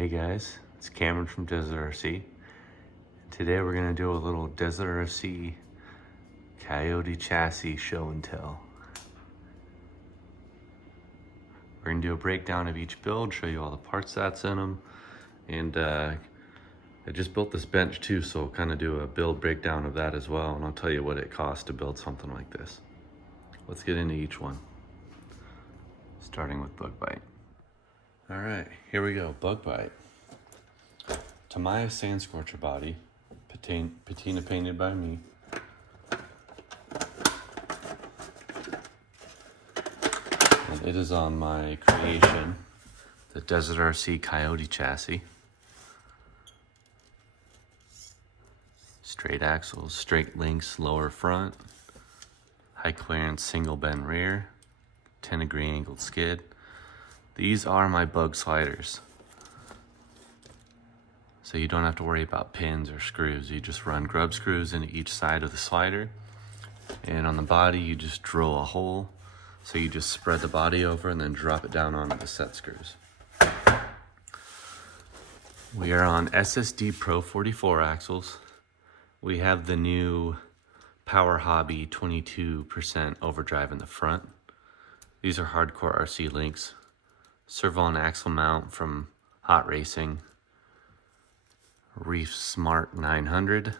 Hey guys, it's Cameron from Desert RC. Today we're gonna do a little Desert RC Coyote chassis show and tell. We're gonna do a breakdown of each build, show you all the parts that's in them, and I just built this bench too, so I'll kind of do a build breakdown of that as well, and I'll tell you what it costs to build something like this. Let's get into each one, starting with bug bite. All right, here we go, bug bite. Tamiya sand scorcher body, patina painted by me. And it is on my creation, the Desert RC Coyote chassis. Straight axles, straight links, lower front, high clearance single bend rear, 10-degree angled skid. These are my bug sliders. So you don't have to worry about pins or screws. You just run grub screws into each side of the slider. And on the body, you just drill a hole. So you just spread the body over and then drop it down onto the set screws. We are on SSD Pro 44 axles. We have the new Power Hobby 22% overdrive in the front. These are hardcore RC links. Servo and axle mount from Hot Racing. Reef Smart 900.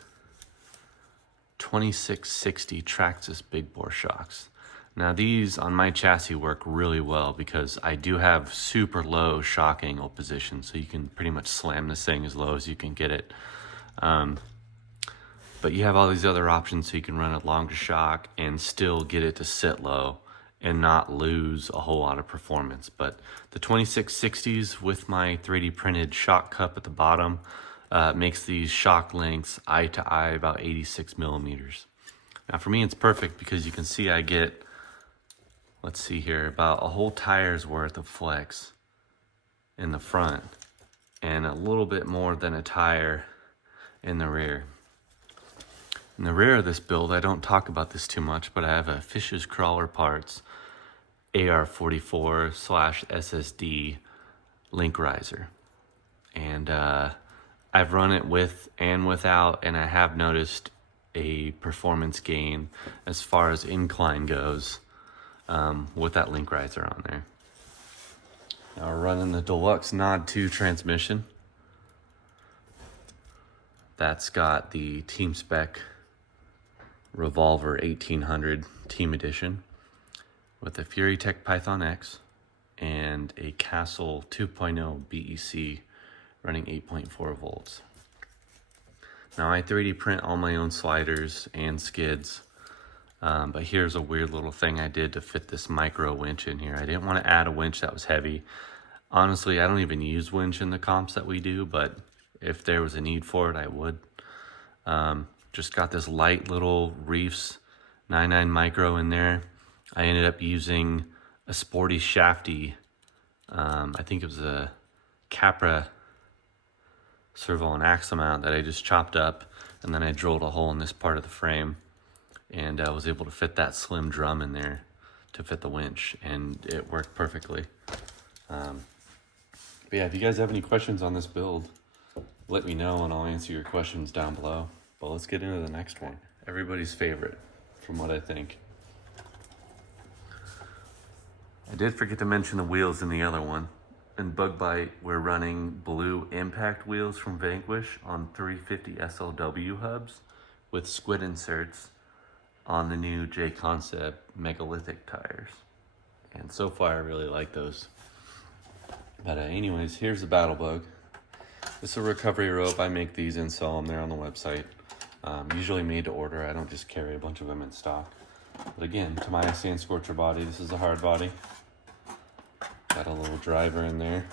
2660 Traxxas big bore shocks. Now these on my chassis work really well because I do have super low shock angle position, so you can pretty much slam this thing as low as you can get it. But you have all these other options, so you can run a longer shock and still get it to sit low and not lose a whole lot of performance. But the 2660s with my 3D printed shock cup at the bottom makes these shock lengths eye to eye about 86 millimeters. Now for me it's perfect because you can see I get, let's see here, about a whole tire's worth of flex in the front and a little bit more than a tire in the rear. In the rear of this build, I don't talk about this too much, but I have a Fish's Crawler Parts AR44/SSD link riser. And I've run it with and without, and I have noticed a performance gain as far as incline goes with that link riser on there. Now we're running the Deluxe Nod 2 transmission. That's got the Team Spec Revolver 1800 Team Edition with a Fury Tech Python X and a Castle 2.0 BEC running 8.4 volts. Now I 3D print all my own sliders and skids, but here's a weird little thing I did to fit this micro winch in here. I didn't want to add a winch that was heavy. Honestly, I don't even use winch in the comps that we do, but if there was a need for it, I would. Just got this light little Reefs 99 micro in there. I ended up using a sporty shafty, I think it was a Capra servo and axle mount that I just chopped up, and then I drilled a hole in this part of the frame, and I was able to fit that slim drum in there to fit the winch, and it worked perfectly. But yeah, if you guys have any questions on this build, let me know and I'll answer your questions down below. But let's get into the next one. Everybody's favorite, from what I think. I did forget to mention the wheels in the other one. In Bug Bite, we're running blue impact wheels from Vanquish on 350 SLW hubs with Squid and Serts on the new J-Concept megalithic tires. And so far I really like those. But anyways, here's the Battle Bug. This is a recovery rope. I make these and sell them there on the website. Usually made to order. I don't just carry a bunch of them in stock. But again, Tamiya sand scorcher body. This is a hard body. Got a little driver in there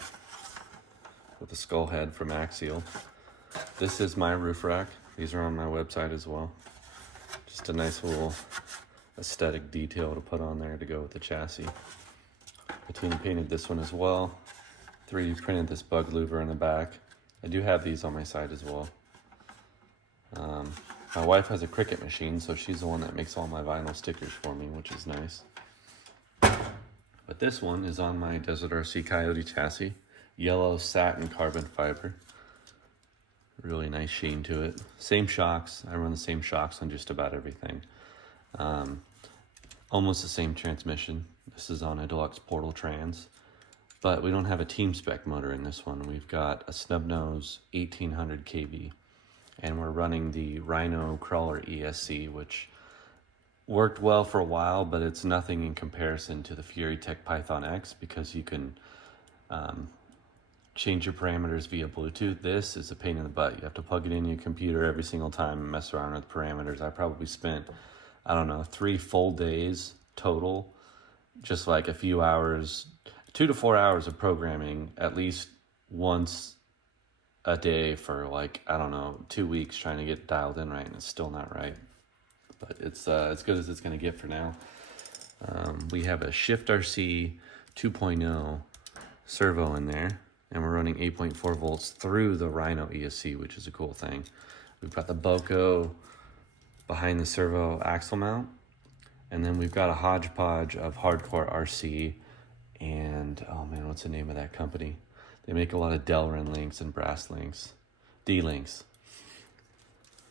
with a skull head from Axial. This is my roof rack. These are on my website as well. Just a nice little aesthetic detail to put on there to go with the chassis. Patina painted this one as well. 3D printed this bug louver in the back. I do have these on my site as well. My wife has a Cricut machine, so she's the one that makes all my vinyl stickers for me, which is nice. But this one is on my Desert RC Coyote chassis. yellow satin carbon fiber. Really nice sheen to it. Same shocks. I run the same shocks on just about everything. Almost the same transmission. This is on a deluxe Portal Trans, but we don't have a team spec motor in this one. We've got a snub nose 1800 kV, and we're running the Rhino Crawler ESC, which worked well for a while, but it's nothing in comparison to the FuriTech Python X, because you can change your parameters via Bluetooth. This is a pain in the butt. You have to plug it in your computer every single time and mess around with parameters. I probably spent, I don't know, 3 full days total, just like a few hours, 2 to 4 hours of programming at least once a day for like, I don't know, 2 weeks trying to get dialed in right, and it's still not right. But it's as good as it's going to get for now. We have a Shift RC 2.0 servo in there, and we're running 8.4 volts through the Rhino ESC, which is a cool thing. We've got the Boco behind the servo axle mount, and then we've got a hodgepodge of hardcore RC and, oh man, what's the name of that company? They make a lot of Delrin links and brass links, D-links.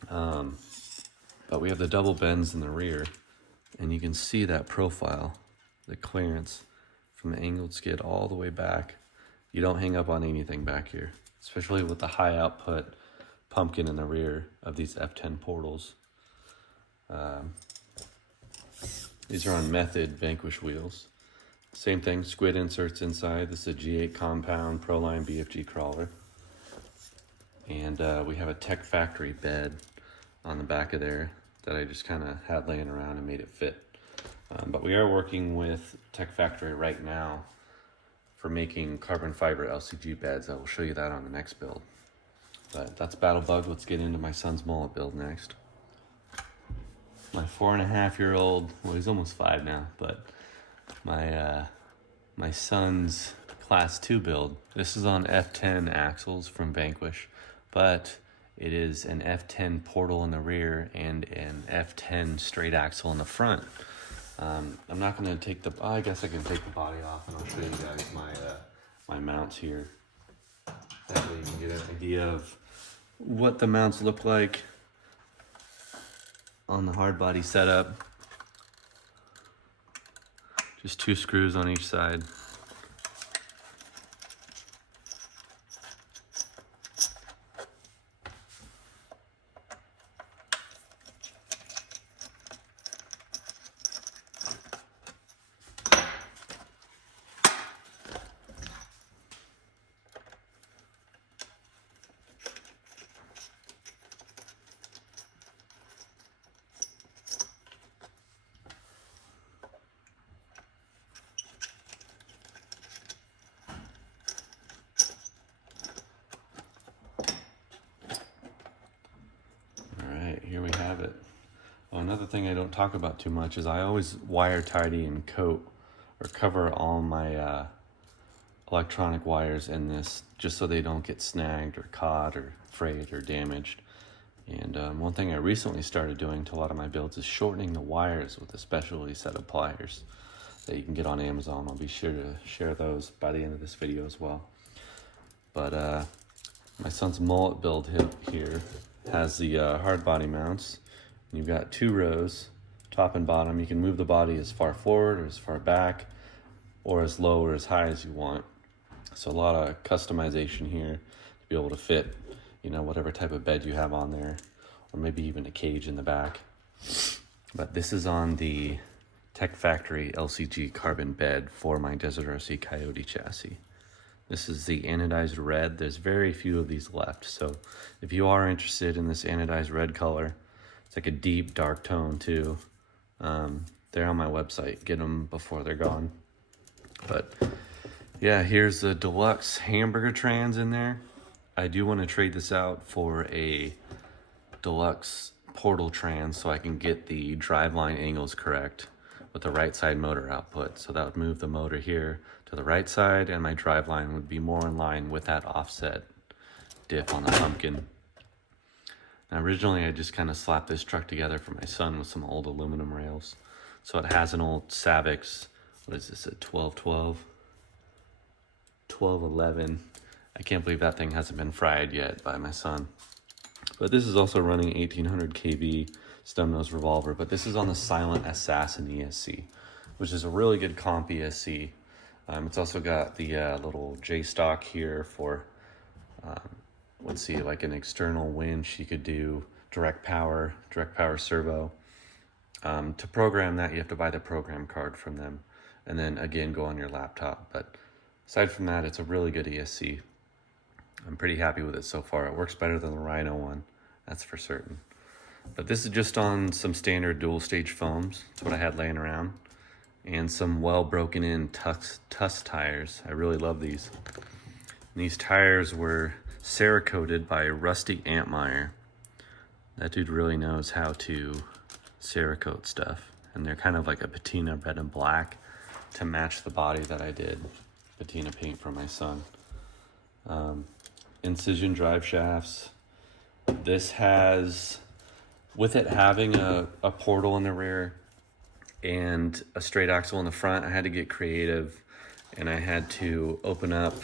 But we have the double bends in the rear, and you can see that profile, the clearance from the angled skid all the way back. You don't hang up on anything back here, especially with the high output pumpkin in the rear of these F10 portals. These are on Method Vanquish wheels. Same thing, Squid inserts inside. This is a G8 compound Proline BFG crawler. And we have a Tech Factory bed on the back of there that I just kind of had laying around and made it fit. But we are working with Tech Factory right now for making carbon fiber LCG beds. I will show you that on the next build. But that's Battle Bug. Let's get into my son's mullet build next. My 4.5-year-old, well, he's almost 5 now, but my son's Class 2 build. This is on F10 axles from Vanquish, but it is an F10 portal in the rear and an F10 straight axle in the front. I'm not going to take the, I guess I can take the body off, and I'll show you guys my mounts here. That way you can get an idea of what the mounts look like on the hard body setup. Just 2 screws on each side. Here we have it. Oh, another thing I don't talk about too much is I always wire tidy and coat or cover all my electronic wires in this, just so they don't get snagged or caught or frayed or damaged. And one thing I recently started doing to a lot of my builds is shortening the wires with a specialty set of pliers that you can get on Amazon. I'll be sure to share those by the end of this video as well. But my son's mullet build here has the hard body mounts. You've got 2 rows, top and bottom. You can move the body as far forward or as far back, or as low or as high as you want. So a lot of customization here to be able to fit, you know, whatever type of bed you have on there, or maybe even a cage in the back. But this is on the Tech Factory LCG carbon bed for my Desert RC Coyote chassis. This is the anodized red. There's very few of these left. So if you are interested in this anodized red color, it's like a deep dark tone too. They're on my website. Get them before they're gone. But yeah, here's the deluxe hamburger trans in there. I do want to trade this out for a deluxe portal trans so I can get the driveline angles correct with the right side motor output. So that would move the motor here to the right side, and my driveline would be more in line with that offset diff on the pumpkin. Now originally I just kind of slapped this truck together for my son with some old aluminum rails. So it has an old Savix, what is this, a 1212? 1211. I can't believe that thing hasn't been fried yet by my son. But this is also running 1800 kV stem nose revolver, but this is on the Silent Assassin ESC, which is a really good comp ESC. It's also got the little J-stock here for, let's see, like an external winch. You could do direct power servo. To program that, you have to buy the program card from them, and then again go on your laptop. But aside from that, it's a really good ESC. I'm pretty happy with it so far. It works better than the Rhino one, that's for certain. But this is just on some standard dual stage foams. That's what I had laying around. And some well broken in Tusk tires. I really love these. And these tires were Cerakoted by Rusty Antmeyer. That dude really knows how to Cerakote stuff. And they're kind of like a patina red and black to match the body that I did patina paint for my son. Incision drive shafts. This has, with it having a portal in the rear and a straight axle in the front, I had to get creative, and I had to open up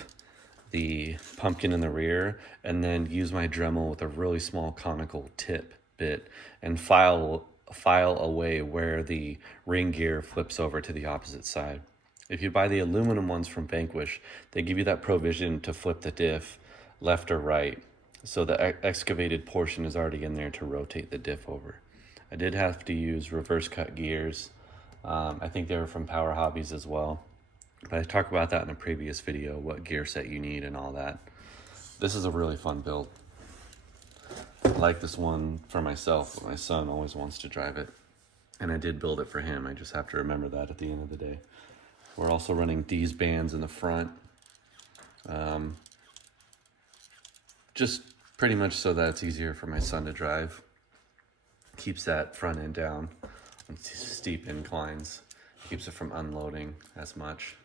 the pumpkin in the rear and then use my Dremel with a really small conical tip bit and file away where the ring gear flips over to the opposite side. If you buy the aluminum ones from Vanquish, they give you that provision to flip the diff left or right, so the excavated portion is already in there to rotate the diff over. I did have to use reverse cut gears. I think they were from Power Hobbies as well, but I talked about that in a previous video, what gear set you need and all that. This is a really fun build. I like this one for myself, but my son always wants to drive it, and I did build it for him. I just have to remember that at the end of the day. We're also running these bands in the front, just pretty much so that it's easier for my son to drive. Keeps that front end down on steep inclines. Keeps it from unloading as much,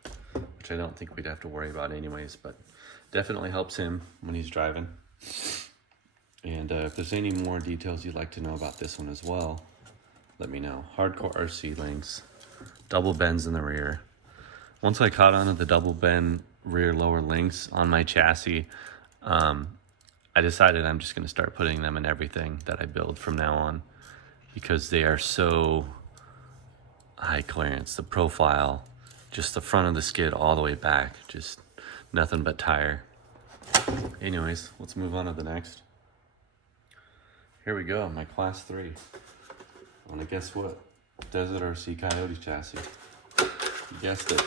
which I don't think we'd have to worry about anyways, but definitely helps him when he's driving. And if there's any more details you'd like to know about this one as well, let me know. Hardcore RC links, double bends in the rear. Once I caught on to the double bend rear lower links on my chassis, I decided I'm just going to start putting them in everything that I build from now on, because they are so high clearance. The profile, just the front of the skid all the way back, just nothing but tire. Anyways, let's move on to the next. Here we go, my class 3. And guess what? Desert RC Coyote chassis. You guessed it.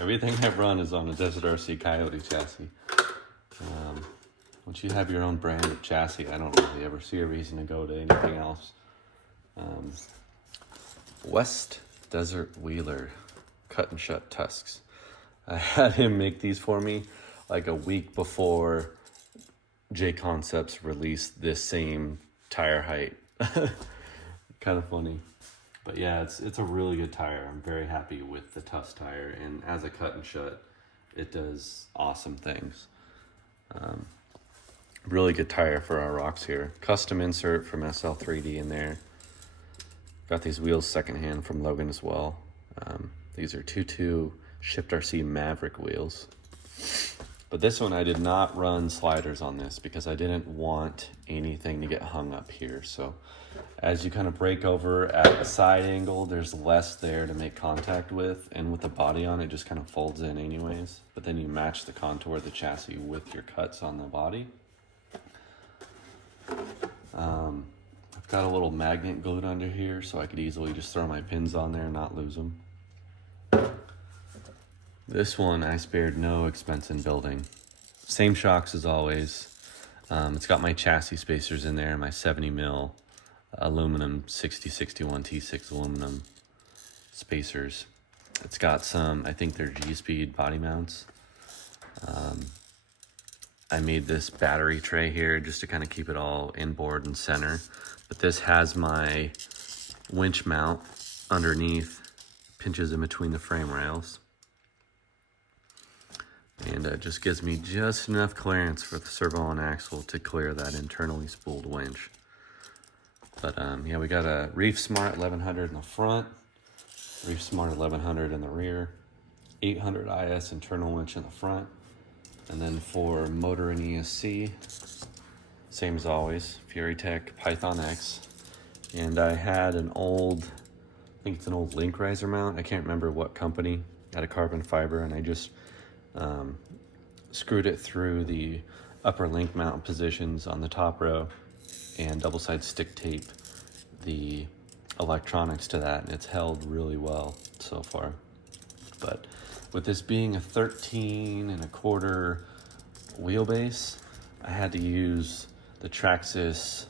Everything I've run is on a Desert RC Coyote chassis. Once you have your own brand of chassis, I don't really ever see a reason to go to anything else. West Desert Wheeler cut and shut tusks. I had him make these for me like a week before J Concepts released this same tire height. Kind of funny. But yeah, it's a really good tire. I'm very happy with the Tusk tire, and as a cut and shut, it does awesome things. Really good tire for our rocks here. Custom insert from SL3D in there. Got these wheels secondhand from Logan as well. These are 2.2 Shift RC Maverick wheels. But this one I did not run sliders on this because I didn't want anything to get hung up here. So as you kind of break over at a side angle, there's less there to make contact with, and with the body on it just kind of folds in anyways. But then you match the contour of the chassis with your cuts on the body. I've got a little magnet glued under here so I could easily just throw my pins on there and not lose them. This one I spared no expense in building. Same shocks as always. It's got my chassis spacers in there, my 70 mil aluminum 6061 T6 aluminum spacers. It's got some, I think they're G-Speed body mounts. I made this battery tray here just to kind of keep it all inboard and center. But this has my winch mount underneath, pinches in between the frame rails. And it just gives me just enough clearance for the servo and axle to clear that internally spooled winch. But yeah, we got a Reef Smart 1100 in the front, Reef Smart 1100 in the rear, 800 IS internal winch in the front, And then for motor and ESC, same as always, FjoriTech Python X. And I had an old, I think it's an old link riser mount. I can't remember what company, out of carbon fiber, and I just screwed it through the upper link mount positions on the top row and double side stick tape the electronics to that, and it's held really well so far. But with this being a 13.25 wheelbase, I had to use the Traxxas,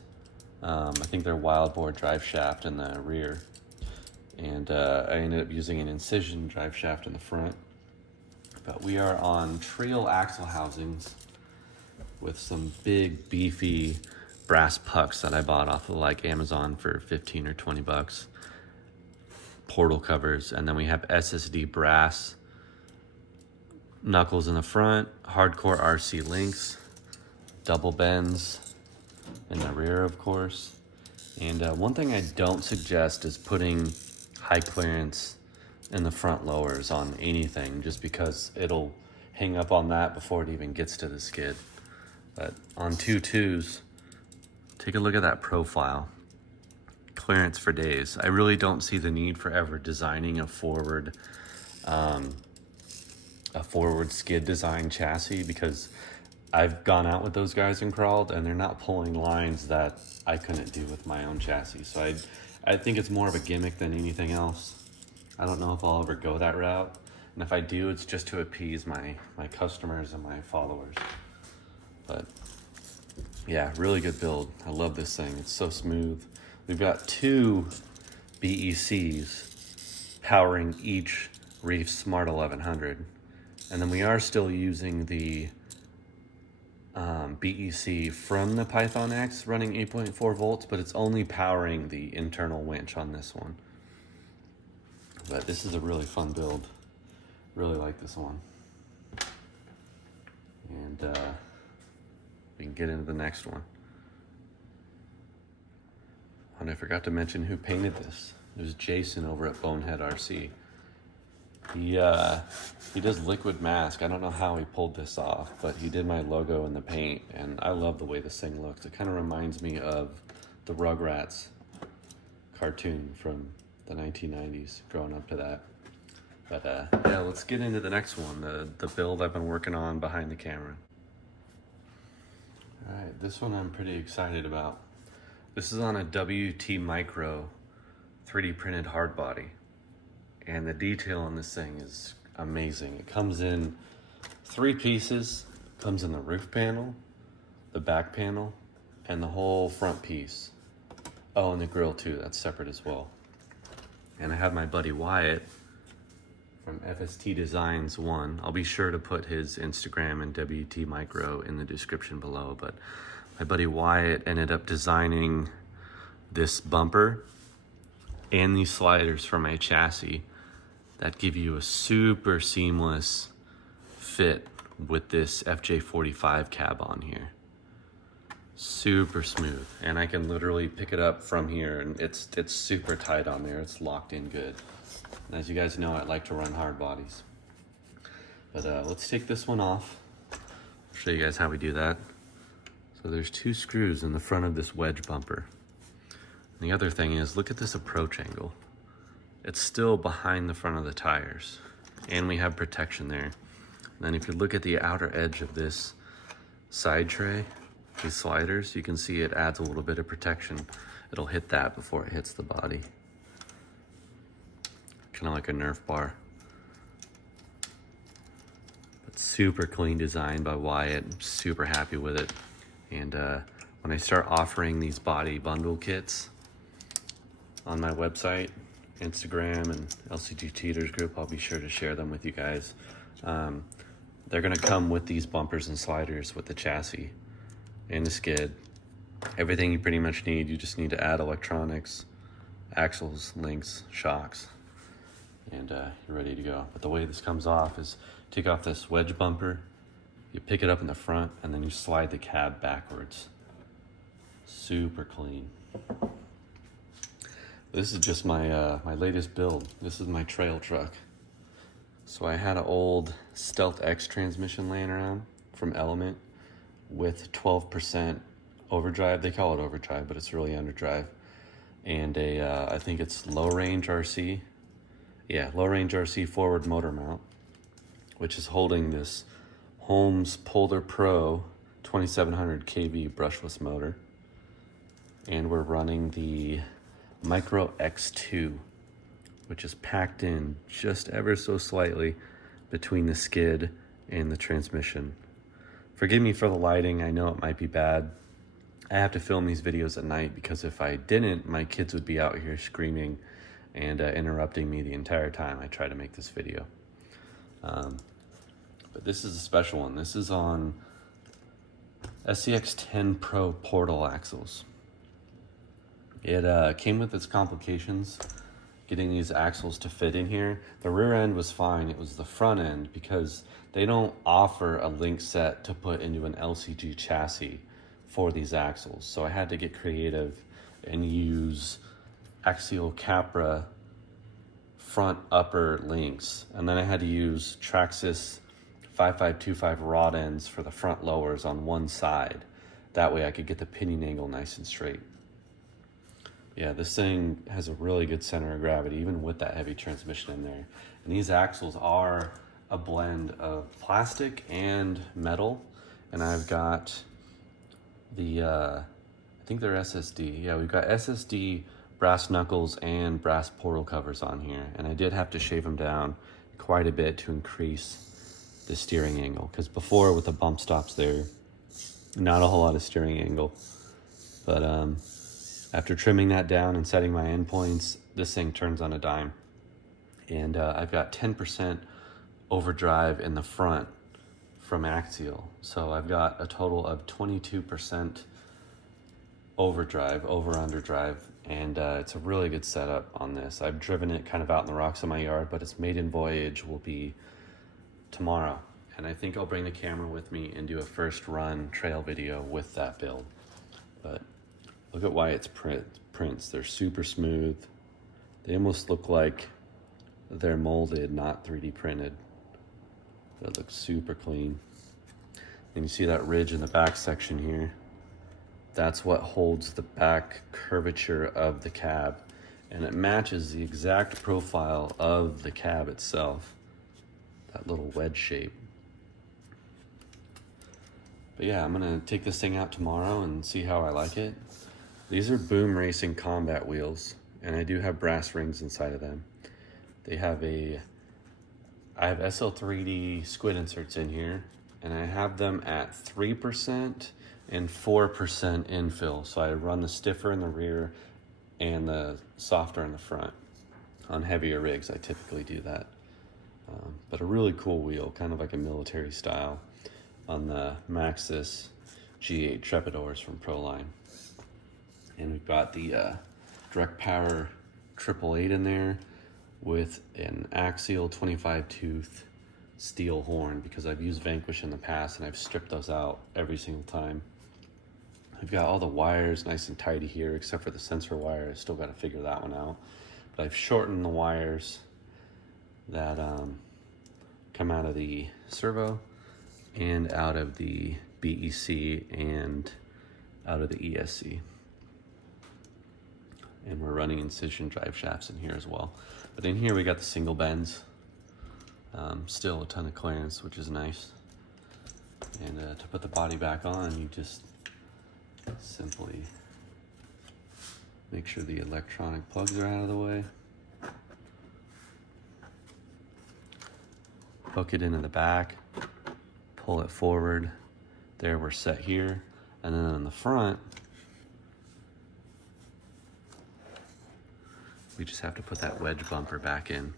I think their Wildboard drive shaft in the rear, and I ended up using an Incision drive shaft in the front. But we are on trail axle housings with some big beefy brass pucks that I bought off of like Amazon for 15 or 20 bucks. Portal covers, and then we have SSD brass knuckles in the front, hardcore RC links, double bends in the rear, of course. And one thing I don't suggest is putting high clearance in the front lowers on anything, just because it'll hang up on that before it even gets to the skid. But on 2.2s, take a look at that profile. Clearance for days. I really don't see the need for ever designing a forward skid design chassis, because I've gone out with those guys and crawled, and they're not pulling lines that I couldn't do with my own chassis. So I think it's more of a gimmick than anything else. I don't know if I'll ever go that route, and if I do, it's just to appease my customers and my followers. But yeah, really good build. I love this thing. It's so smooth. We've got 2 BECs powering each Reef Smart 1100. And then we are still using the BEC from the Python X running 8.4 volts, but it's only powering the internal winch on this one. But this is a really fun build. Really like this one. And we can get into the next one. And I forgot to mention who painted this. It was Jason over at Bonehead RC. He does liquid mask. I don't know how he pulled this off, but he did my logo in the paint, and I love the way this thing looks. It kind of reminds me of the Rugrats cartoon from the 1990s, growing up to that. But yeah, let's get into the next one, the build I've been working on behind the camera. All right, this one I'm pretty excited about. This is on a WT Micro 3D printed hardbody, and the detail on this thing is amazing. It comes in 3 pieces. It comes in the roof panel, the back panel, and the whole front piece. Oh, and the grill too, that's separate as well. And I have my buddy Wyatt from FST Designs 1. I'll be sure to put his Instagram and WT Micro in the description below, but my buddy Wyatt ended up designing this bumper and these sliders for my chassis that give you a super seamless fit with this Fj45 cab on here. Super smooth, and I can literally pick it up from here, and it's super tight on there. It's locked in good. And as you guys know, I like to run hard bodies. But let's take this one off. I'll show you guys how we do that. So there's 2 screws in the front of this wedge bumper. And the other thing is, look at this approach angle. It's still behind the front of the tires, and we have protection there. And then if you look at the outer edge of this side tray, these sliders, you can see it adds a little bit of protection. It'll hit that before it hits the body. Kind of like a Nerf bar. But super clean design by Wyatt. I'm super happy with it. And when I start offering these body bundle kits on my website, Instagram, and LCG Cheaters group, I'll be sure to share them with you guys. They're gonna come with these bumpers and sliders with the chassis and the skid. Everything you pretty much need. You just need to add electronics, axles, links, shocks, and you're ready to go. But the way this comes off is take off this wedge bumper, you pick it up in the front, and then you slide the cab backwards. Super clean. This is just my my latest build. This is my trail truck. So I had an old Stealth X transmission laying around from Element with 12% overdrive. They call it overdrive, but it's really underdrive. And I think it's low range RC. Yeah, low range RC forward motor mount, which is holding this Holmes Polar Pro 2700 kV brushless motor. And we're running the Micro X2, which is packed in just ever so slightly between the skid and the transmission. Forgive me for the lighting, I know it might be bad. I have to film these videos at night because if I didn't, my kids would be out here screaming and interrupting me the entire time I try to make this video. But this is a special one. This is on SCX 10 Pro portal axles. It came with its complications getting these axles to fit in here. The rear end was fine, it was the front end because they don't offer a link set to put into an LCG chassis for these axles. So I had to get creative and use axial Capra front upper links. And then I had to use Traxxas 5525 rod ends for the front lowers on one side. That way I could get the pinion angle nice and straight. Yeah, this thing has a really good center of gravity, even with that heavy transmission in there. And these axles are a blend of plastic and metal. And I've got the, I think they're SSD. Yeah, we've got SSD brass knuckles and brass portal covers on here. And I did have to shave them down quite a bit to increase the steering angle. Because before with the bump stops there, not a whole lot of steering angle. But after trimming that down and setting my endpoints, this thing turns on a dime. And I've got 10% overdrive in the front from axial. So I've got a total of 22% overdrive, over underdrive, and it's a really good setup on this. I've driven it kind of out in the rocks in my yard, but its maiden voyage will be tomorrow. And I think I'll bring the camera with me and do a first run trail video with that build. But look at Wyatt's prints. They're super smooth. They almost look like they're molded, not 3D printed. That looks super clean. And you see that ridge in the back section here? That's what holds the back curvature of the cab. And it matches the exact profile of the cab itself. That little wedge shape. But yeah, I'm gonna take this thing out tomorrow and see how I like it. These are Boom Racing combat wheels, and I do have brass rings inside of them. They have I have SL3D Squid inserts in here, and I have them at 3% and 4% infill. So I run the stiffer in the rear and the softer in the front. On heavier rigs, I typically do that. But a really cool wheel, kind of like a military style, on the Maxxis G8 Trepidors from Proline. And we've got the direct power 888 in there with an axial 25 tooth steel horn, because I've used Vanquish in the past and I've stripped those out every single time. I've got all the wires nice and tidy here, except for the sensor wire. I still got to figure that one out. But I've shortened the wires that come out of the servo and out of the BEC and out of the ESC. And we're running incision drive shafts in here as well. But in here we got the single bends. Still a ton of clearance, which is nice. And to put the body back on, you just simply make sure the electronic plugs are out of the way. Hook it into the back, pull it forward. There, we're set here. And then on the front, we just have to put that wedge bumper back in.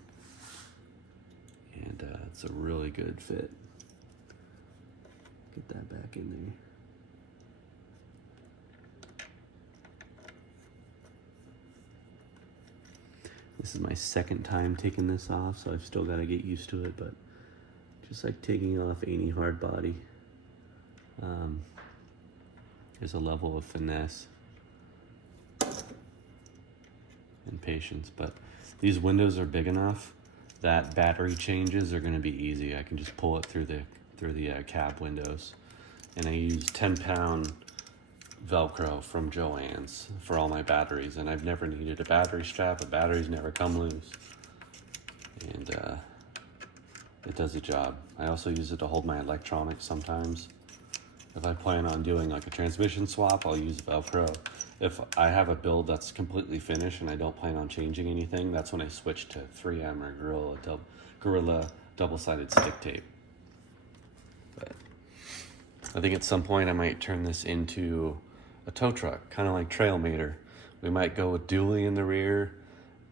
And it's a really good fit. Get that back in there. This is my second time taking this off, so I've still got to get used to it, but just like taking off any hard body, there's a level of finesse and patience. But these windows are big enough that battery changes are going to be easy. I can just pull it through the through the cab windows. And I use 10-pound Velcro from Joann's for all my batteries, and I've never needed a battery strap. The batteries never come loose, and it does the job. I also use it to hold my electronics sometimes. If I plan on doing like a transmission swap, I'll use Velcro. If I have a build that's completely finished and I don't plan on changing anything, that's when I switch to 3M or Gorilla double-sided stick tape. But I think at some point I might turn this into a tow truck, kind of like Trailmater. We might go with dually in the rear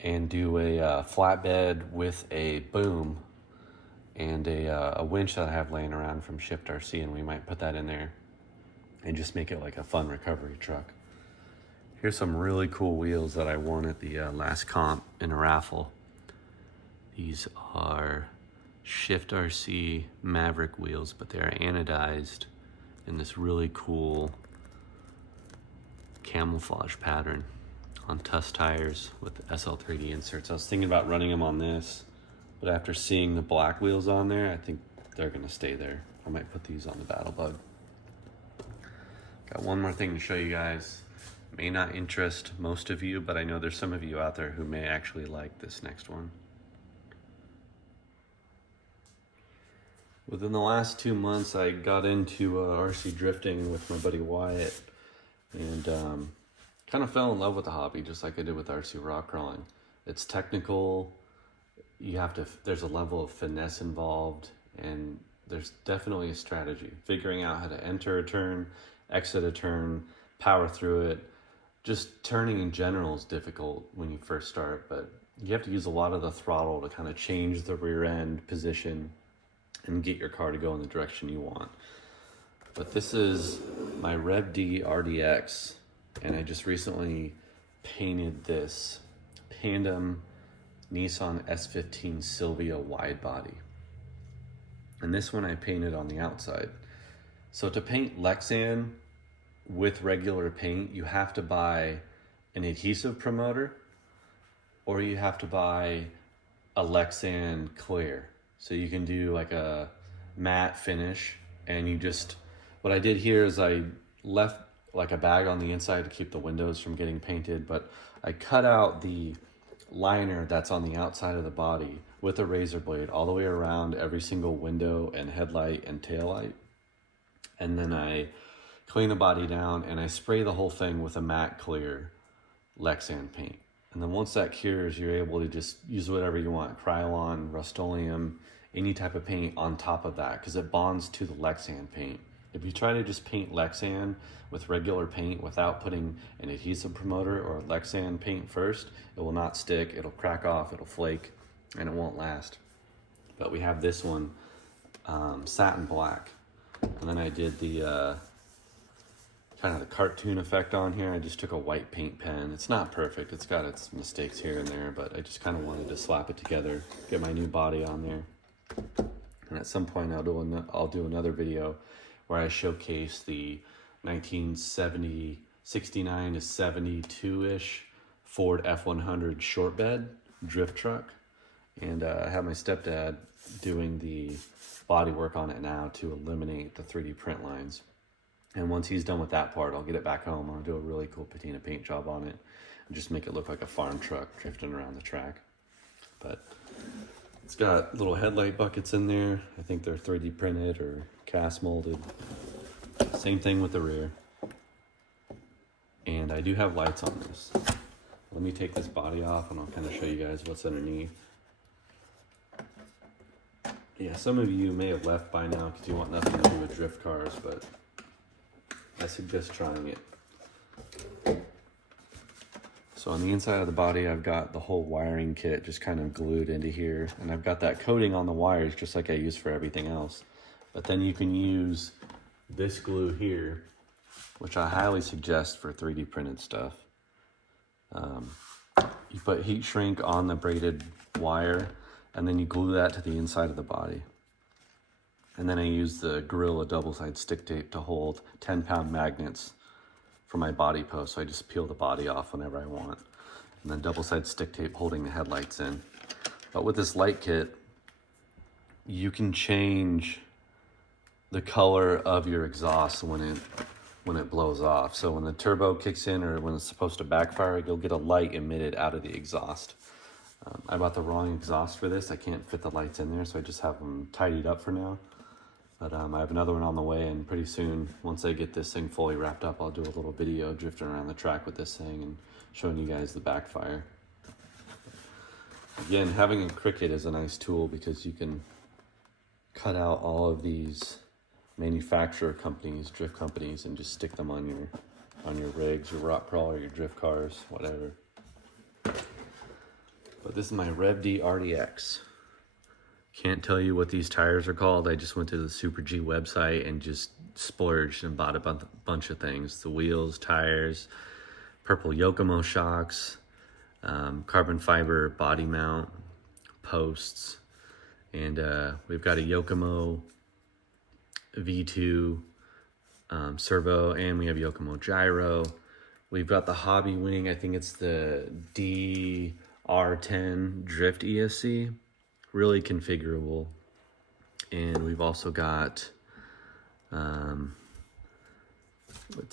and do a flatbed with a boom and a winch that I have laying around from Shift RC, and we might put that in there and just make it like a fun recovery truck. Here's some really cool wheels that I won at the last comp in a raffle. These are Shift RC Maverick wheels, but they are anodized in this really cool camouflage pattern on Tuss tires with SL3D inserts. I was thinking about running them on this, but after seeing the black wheels on there, I think they're gonna stay there. I might put these on the Battle Bug. Got one more thing to show you guys. May not interest most of you, but I know there's some of you out there who may actually like this next one. Within the last 2 months, I got into RC drifting with my buddy Wyatt, and kind of fell in love with the hobby, just like I did with RC rock crawling. It's technical. There's a level of finesse involved, and there's definitely a strategy. Figuring out how to enter a turn, exit a turn, power through it. Just turning in general is difficult when you first start, but you have to use a lot of the throttle to kind of change the rear end position and get your car to go in the direction you want. But this is my Rev D RDX, and I just recently painted this Pandem Nissan S15 Silvia wide body. And this one I painted on the outside. So to paint Lexan with regular paint, you have to buy an adhesive promoter, or you have to buy a Lexan clear. So you can do like a matte finish, and what I did here is I left like a bag on the inside to keep the windows from getting painted, but I cut out the liner that's on the outside of the body with a razor blade all the way around every single window and headlight and taillight. And then I clean the body down and I spray the whole thing with a matte clear Lexan paint. And then once that cures, you're able to just use whatever you want, Krylon, Rust-Oleum, any type of paint on top of that, because it bonds to the Lexan paint. If you try to just paint Lexan with regular paint without putting an adhesive promoter or Lexan paint first, it will not stick, it'll crack off, it'll flake, and it won't last. But we have this one, satin black. And then I did the kind of the cartoon effect on here. I just took a white paint pen. It's not perfect, it's got its mistakes here and there, but I just kind of wanted to slap it together, get my new body on there. And at some point I'll do another video where I showcase the 1969 to 72-ish Ford F100 short bed drift truck. And I have my stepdad doing the body work on it now to eliminate the 3D print lines. And once he's done with that part, I'll get it back home. I'll do a really cool patina paint job on it and just make it look like a farm truck drifting around the track. But it's got little headlight buckets in there. I think they're 3D printed or cast molded. Same thing with the rear. And I do have lights on this. Let me take this body off and I'll kind of show you guys what's underneath. Yeah, some of you may have left by now because you want nothing to do with drift cars, but I suggest trying it. So on the inside of the body, I've got the whole wiring kit just kind of glued into here. And I've got that coating on the wires just like I use for everything else. But then you can use this glue here, which I highly suggest for 3D printed stuff. You put heat shrink on the braided wire, and then you glue that to the inside of the body. And then I use the Gorilla double-sided stick tape to hold 10-pound magnets for my body post. So I just peel the body off whenever I want. And then double-sided stick tape holding the headlights in. But with this light kit, you can change the color of your exhaust when it blows off. So when the turbo kicks in or when it's supposed to backfire, you'll get a light emitted out of the exhaust. I bought the wrong exhaust for this. I can't fit the lights in there, so I just have them tidied up for now. But I have another one on the way, and pretty soon, once I get this thing fully wrapped up, I'll do a little video drifting around the track with this thing and showing you guys the backfire. Again, having a Cricut is a nice tool because you can cut out all of these manufacturer companies, drift companies, and just stick them on your rigs, your rock crawler, your drift cars, whatever. But this is my Rev D RDX. Can't tell you what these tires are called. I just went to the Super G website and just splurged and bought a bunch of things. The wheels, tires, purple Yokomo shocks, carbon fiber body mount, posts, and we've got a Yokomo V2 servo, and we have Yokomo gyro. We've got the Hobby wing. I think it's the DR10 Drift ESC, really configurable. And we've also got, let's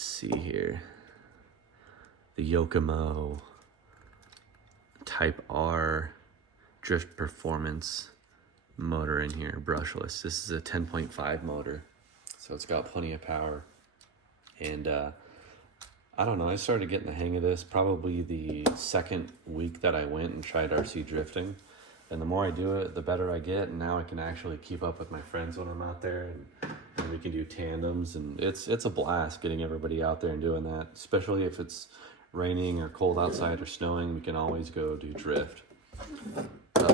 see here, the Yokomo Type R Drift Performance motor in here, brushless. This is a 10.5 motor, so it's got plenty of power. And I don't know, I started getting the hang of this probably the second week that I went and tried RC drifting. And the more I do it, the better I get. And now I can actually keep up with my friends when I'm out there, and we can do tandems. And it's a blast getting everybody out there and doing that, especially if it's raining or cold outside or snowing. We can always go do drift.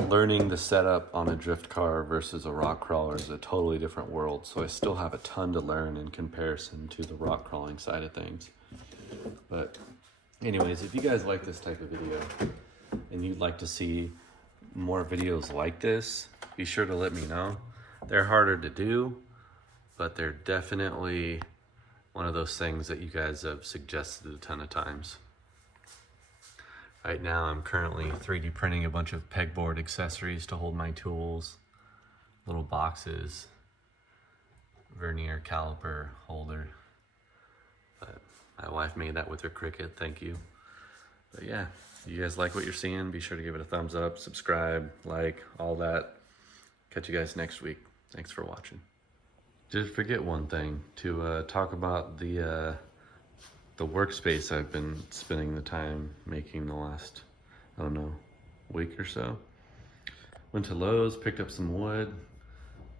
Learning the setup on a drift car versus a rock crawler is a totally different world. So I still have a ton to learn in comparison to the rock crawling side of things. But anyways, if you guys like this type of video and you'd like to see more videos like this, be sure to let me know. They're harder to do, but they're definitely one of those things that you guys have suggested a ton of times. Right now I'm currently 3D printing a bunch of pegboard accessories to hold my tools, little boxes, vernier caliper holder. But my wife made that with her Cricut, thank you. But yeah, if you guys like what you're seeing, be sure to give it a thumbs up, subscribe, like, all that. Catch you guys next week. Thanks for watching. Did forget one thing, to talk about the workspace I've been spending the time making the last, I don't know, week or so. Went to Lowe's, picked up some wood,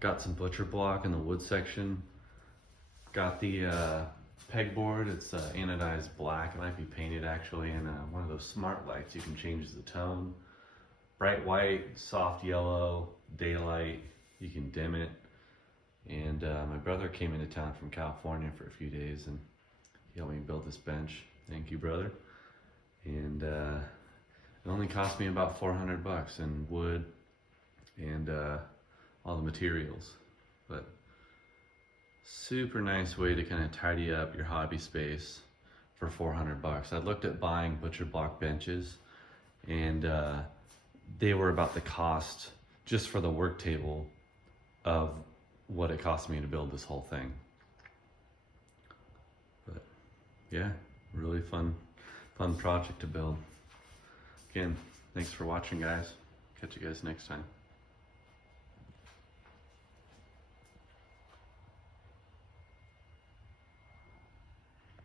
got some butcher block in the wood section, got the pegboard. It's anodized black. It might be painted actually, and one of those smart lights. You can change the tone. Bright white, soft yellow, daylight. You can dim it. And my brother came into town from California for a few days, and he helped me build this bench. Thank you, brother. And it only cost me about 400 bucks in wood and all the materials. But super nice way to kind of tidy up your hobby space for 400 bucks. I looked at buying butcher block benches, and they were about the cost just for the work table of what it cost me to build this whole thing. But yeah, really fun project to build. Again, thanks for watching, guys. Catch you guys next time.